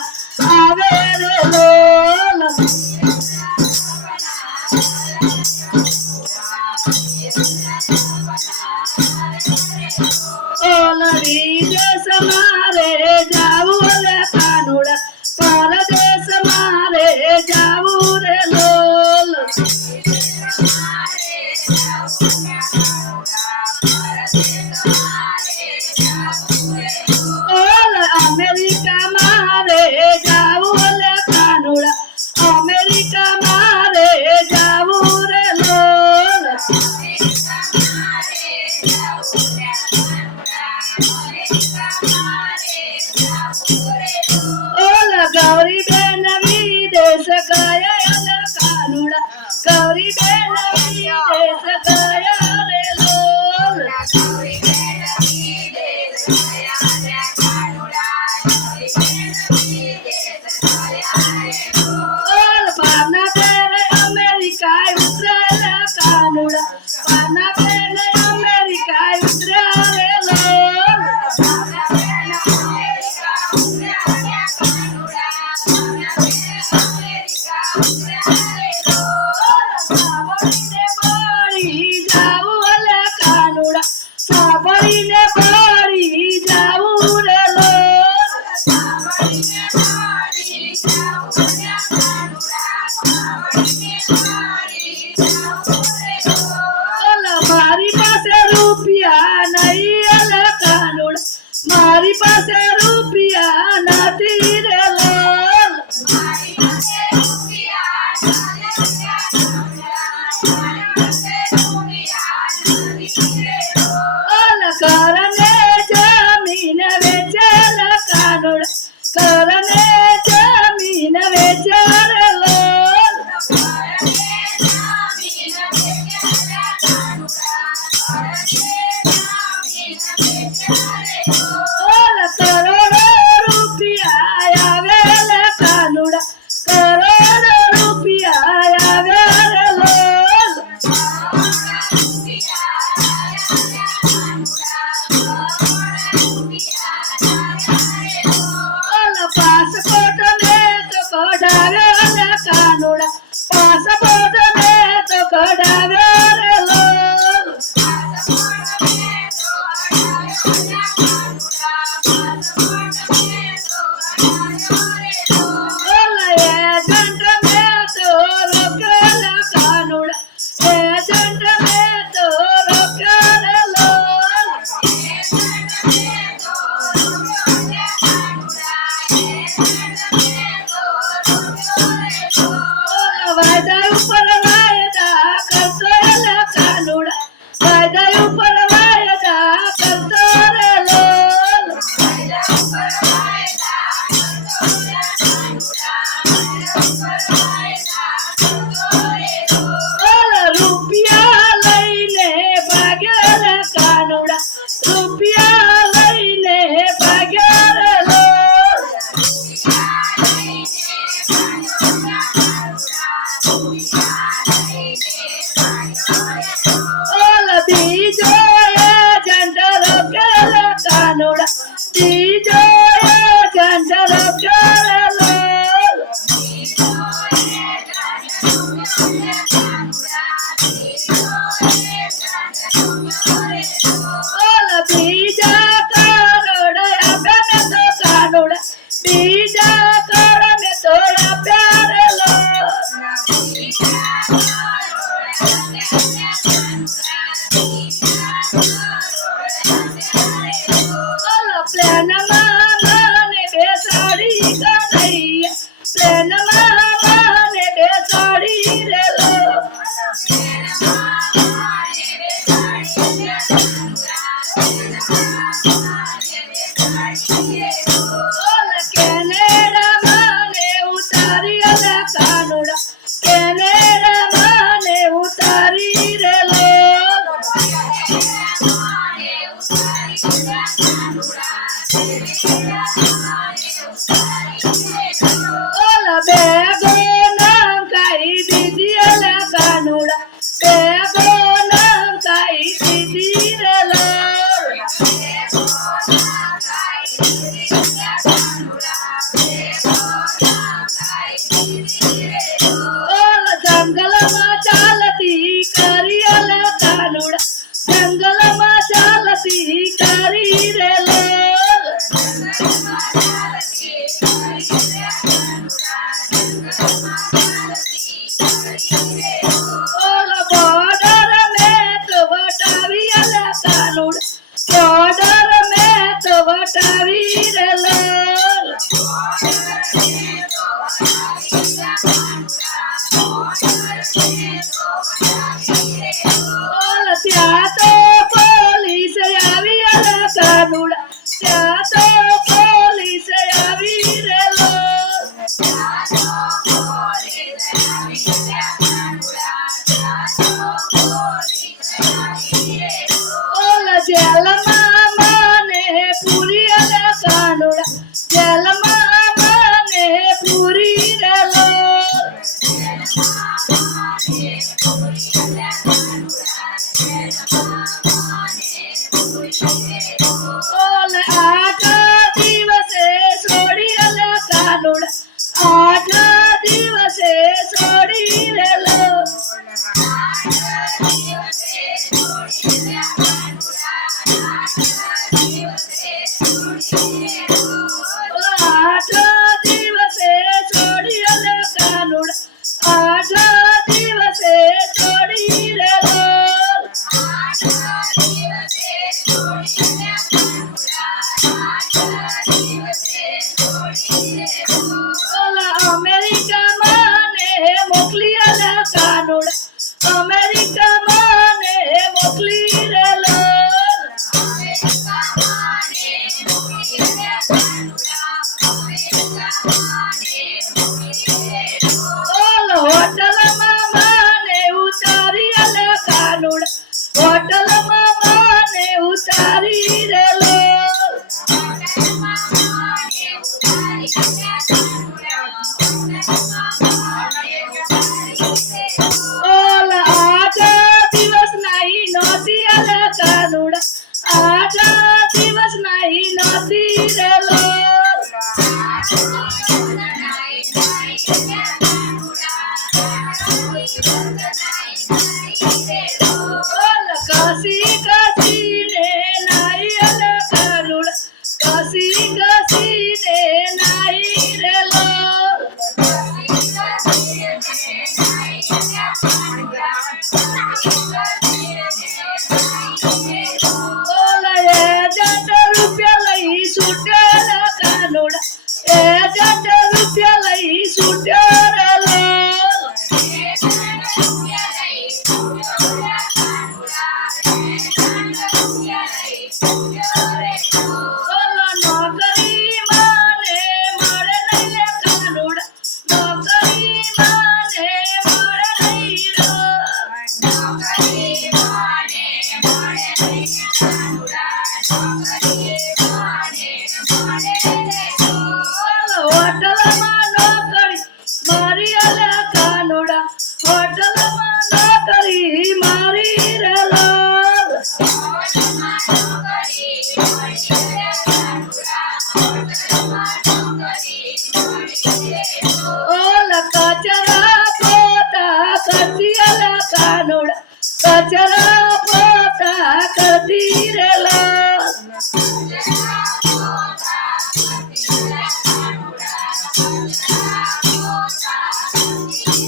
आवे रे लोल ओलरी देश मारे जाऊ रे कानुडा परदेश मारे जाऊ रे लोल ओल अमेरिका मारे जाऊ रे कानुडा अमेरिका मारे जाऊ रे लोल ओल गौरी बेन विदेश गया कानुडा गौरी बेन विदेश गया रे लोल ओल पाना पेरे अमेरिका उतरेला कानुडा पाना पेरे अमेरिका उतरे रे लोल साबरीने पड़ी जाऊ रे कानुडा साबरीने पड़ी जाऊ रे लोल ओल मारी पासे रुपया नहीं रे कानुडा मारी पासे रुपया नहीं रे लोल ओल करने जमीन बेचल कानुडा करने जमीन बेचल लोल ओल करोड़ों रुपया आवेल कानुडा करोड़ों रुपया आवेल लोल ओल पासपोर्ट में तो कढ़ावेल कानुडा पासपोर्ट में तो कढ़ावेल लोल ओल एजेंट में तो रोकेल कानुडा एजेंट में तो रोकेल लोल वायदा ऊपर वायदा करतो रे कानुडा वायदा ऊपर वायदा करतो रे लोल ओल रुपया लईने भाग्यल कानुडा रुपया लईने भाग्यल लोल ओल बीजो एजेंट रोकेल कानुडा बीजो एजेंट रोकेल लोल ओल बीजा करोड़ अबे में तो कानुडा बीजा करोड़ में तो प्यार लोल ओल प्लान माने बेसाड़ी ઓલા 8 દિવસ નાઈ નહોતી અલા કાનુડા 8 દિવસ નાઈ નહોતી રે લોલ કાશી કાશી ને નાઈ અલા કાનુડા કાશી કાશી ને નાઈ રે લોલ રૂપિયા લઈ છૂટ્યા કાનુડા 1000 રૂપિયા લઈ છૂટ્યા રે લોલ નોકરી માને મળે નહીં કાનુડા નોકરી માને મળે નહીં હોટલમાં નોકરી મારી અલા કાનુડા હોટલમાં નોકરી મારી રે લોલ ઓલા કચરા પોતા કરતી અલા કાનુડા કચરા પોતા કરતી રે લોલ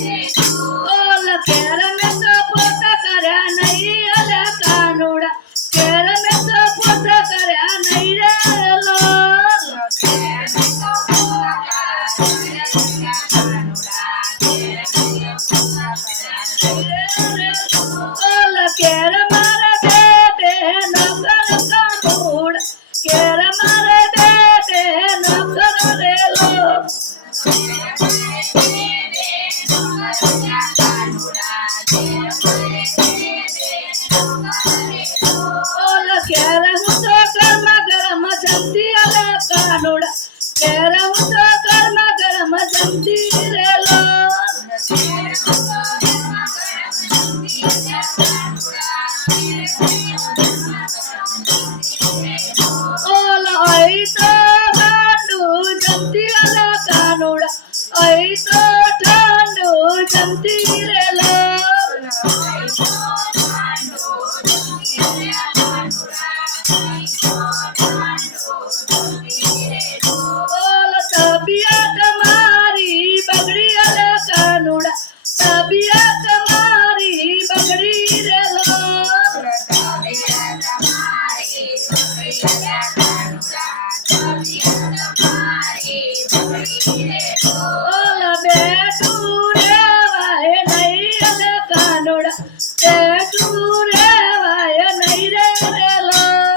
ઓલા કેર મેં તો પોતા કર્યા નહીં અલા કાનુડા કેર મેં તો પોતા કર્યા નહીં રે લોલ ઓલા કેર મારે બેટે નકર કાનુડા કેર મારે બેટે નકર રે લોલ ઓલા કેર હું તો ગરમા ગરમ જમતી અલા કાનુડા કેર હું તો ગરમા ગરમ જમતી રે લોલ ઓલા અહીં તો ઠંડુ જમતી અલા કાનુડા અહીં તો ઠંડુ જમતી રે લોલ ઓલા તબિયત મારી બગડી અલા કાનુડા તબિયત મારી બગડી રે લોલ ઓલા બેઠું રેવાય નહીં અલા કાનુડા બેઠું રેવાય નહીં રે લોલ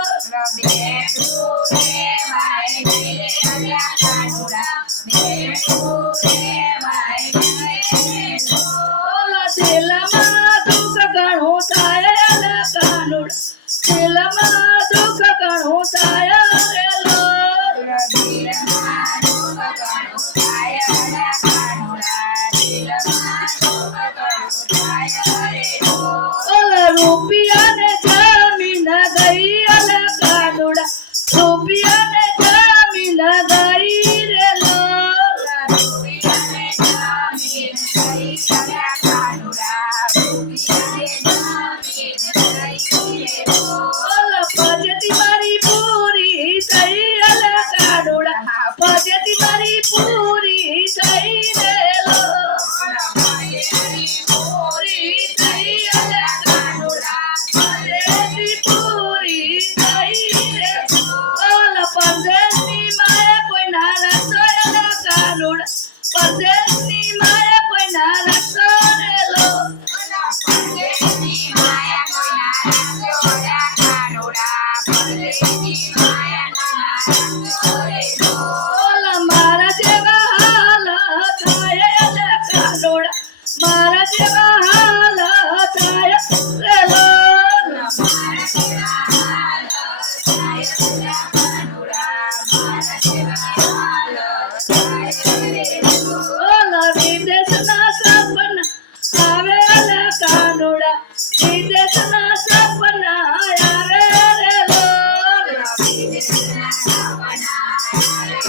ઓલા દિલમાં દુઃખ ઘણું થાય અલા કાનુડા દિલમાં દુઃખ ઘણું થાય રે લોલ ઓલા રૂપિયા ને જમીન ગઈ અલા કાનુડા રૂપિયા ને જમીન ગઈ રે લોલ ઓલા પજેતી મારી પૂરી થઈ અલા કાનુડા પજેતી મારી પૂરી થઈ રે લોલ પૂરી થઈ અલા કાનુડા પજેતી પૂરી થઈ રે ઓલા પરદેશની માએ કોઈ ના રસો અલા કાનુડા પરદેશની માએ કોઈ ના રસો રે લોલ ઓલા મારા જેવા હાલ થાય અલા કાનુડા મારા જેવા હાલ થાય રે લોલ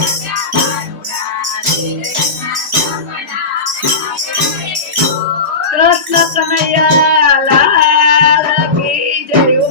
आल्या